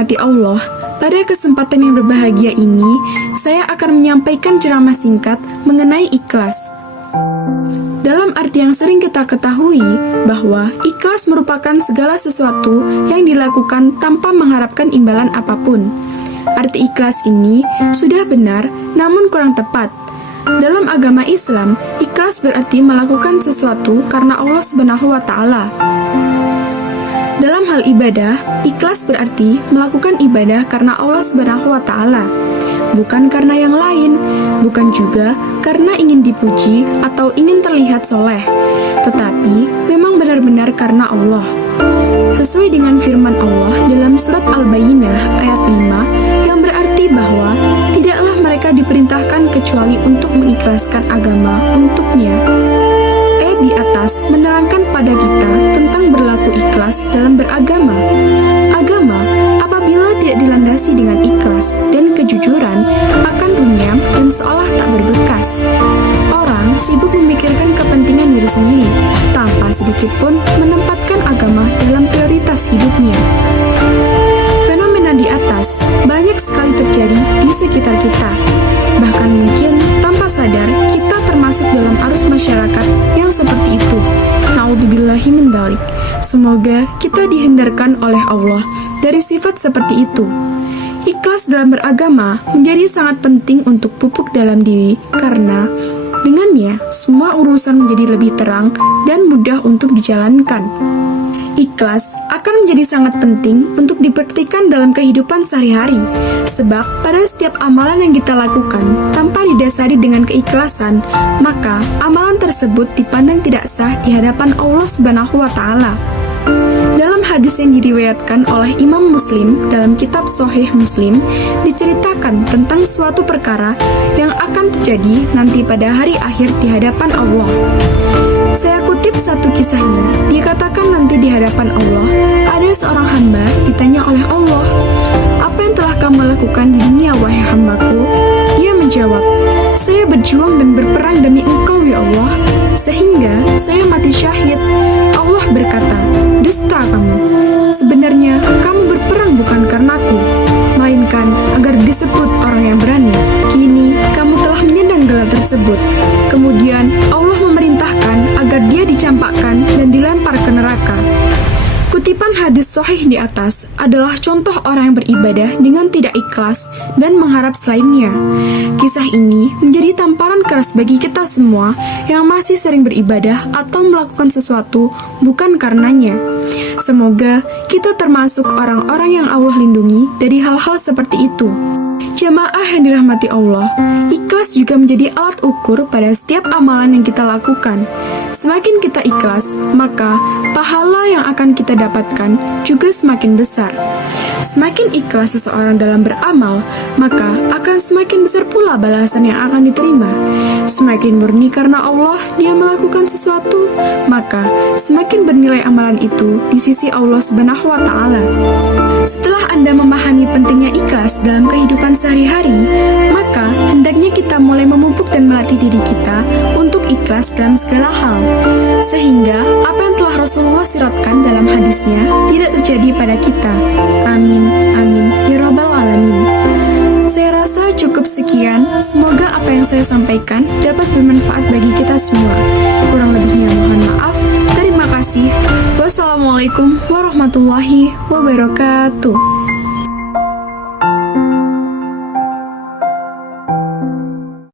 dirahmati Allah, pada kesempatan yang berbahagia ini, saya akan menyampaikan ceramah singkat mengenai ikhlas. Dalam arti yang sering kita ketahui, bahwa ikhlas merupakan segala sesuatu yang dilakukan tanpa mengharapkan imbalan apapun. Arti ikhlas ini sudah benar, namun kurang tepat. Dalam agama Islam, ikhlas berarti melakukan sesuatu karena Allah Subhanahu wa Ta'ala. Dalam hal ibadah, ikhlas berarti melakukan ibadah karena Allah Subhanahu wa Ta'ala, bukan karena yang lain, bukan juga karena ingin dipuji atau ingin terlihat soleh, tetapi memang benar-benar karena Allah. Sesuai dengan firman Allah dalam surat Al-Bayyinah ayat 5 yang berarti bahwa tidaklah mereka diperintahkan kecuali untuk mengikhlaskan agama untuknya. Ayat di atas menerangkan pada kita tentang berlaku ikhlas dalam beragama. Agama apabila tidak dilandasi dengan ikhlas dan kejujuran akan runyam dan seolah tak berbekas. Orang sibuk memikirkan kepentingan diri sendiri tanpa sedikit pun menempatkan agama dalam prioritas hidupnya. Fenomena di atas banyak sekali terjadi di sekitar kita. Bahkan mungkin tanpa sadar kita termasuk dalam arus masyarakat yang seperti itu. Naudzubillahi min dzalik. Semoga kita dihindarkan oleh Allah dari sifat seperti itu. Ikhlas dalam beragama menjadi sangat penting untuk pupuk dalam diri karena dengannya semua urusan menjadi lebih terang dan mudah untuk dijalankan. Ikhlas akan menjadi sangat penting untuk dipraktikkan dalam kehidupan sehari-hari, sebab pada setiap amalan yang kita lakukan tanpa didasari dengan keikhlasan, maka amalan tersebut dipandang tidak sah di hadapan Allah Subhanahu wa Ta'ala. Dalam hadis yang diriwayatkan oleh Imam Muslim dalam kitab Sahih Muslim, diceritakan tentang suatu perkara yang akan terjadi nanti pada hari akhir di hadapan Allah. Saya kutip satu kisahnya, dikatakan nanti di hadapan Allah, ada seorang hamba ditanya oleh Allah, "Apa yang telah kamu lakukan di dunia, wahai hambaku?" Ia menjawab, "Saya berjuang dan berperang demi Engkau, ya Allah, sehingga saya mati syahid." Allah berkata, "Dusta kamu. Sebenarnya kamu berperang bukan karenaku, melainkan agar disebut orang yang berani. Kini kamu telah menyandang gelar tersebut." Kemudian Allah memerintahkan agar dia dicampakkan dan dilempar ke neraka. Kutipan hadis sahih di atas adalah contoh orang yang beribadah dengan tidak ikhlas dan mengharap selainnya. Kisah ini menjadi tamparan keras bagi kita semua yang masih sering beribadah atau melakukan sesuatu bukan karenanya. Semoga kita termasuk orang-orang yang Allah lindungi dari hal-hal seperti itu. Jamaah yang dirahmati Allah, ikhlas juga menjadi alat ukur pada setiap amalan yang kita lakukan. Semakin kita ikhlas, maka pahala yang akan kita dapatkan juga semakin besar. Semakin ikhlas seseorang dalam beramal, maka akan semakin besar pula balasan yang akan diterima. Semakin murni karena Allah dia melakukan sesuatu, maka semakin bernilai amalan itu di sisi Allah Subhanahu wa Ta'ala. Setelah Anda memahami pentingnya ikhlas dalam kehidupan sehari-hari, maka hendaknya kita mulai memupuk dan melatih diri kita untuk ikhlas dalam segala hal, sehingga apa yang telah Rasulullah siratkan dalam hadisnya tidak terjadi pada kita. Amin, amin, ya rabbal alamin. Saya rasa cukup sekian. Semoga apa yang saya sampaikan dapat bermanfaat bagi kita semua. Kurang lebihnya mohon maaf. Terima kasih. Wassalamualaikum warahmatullahi wabarakatuh.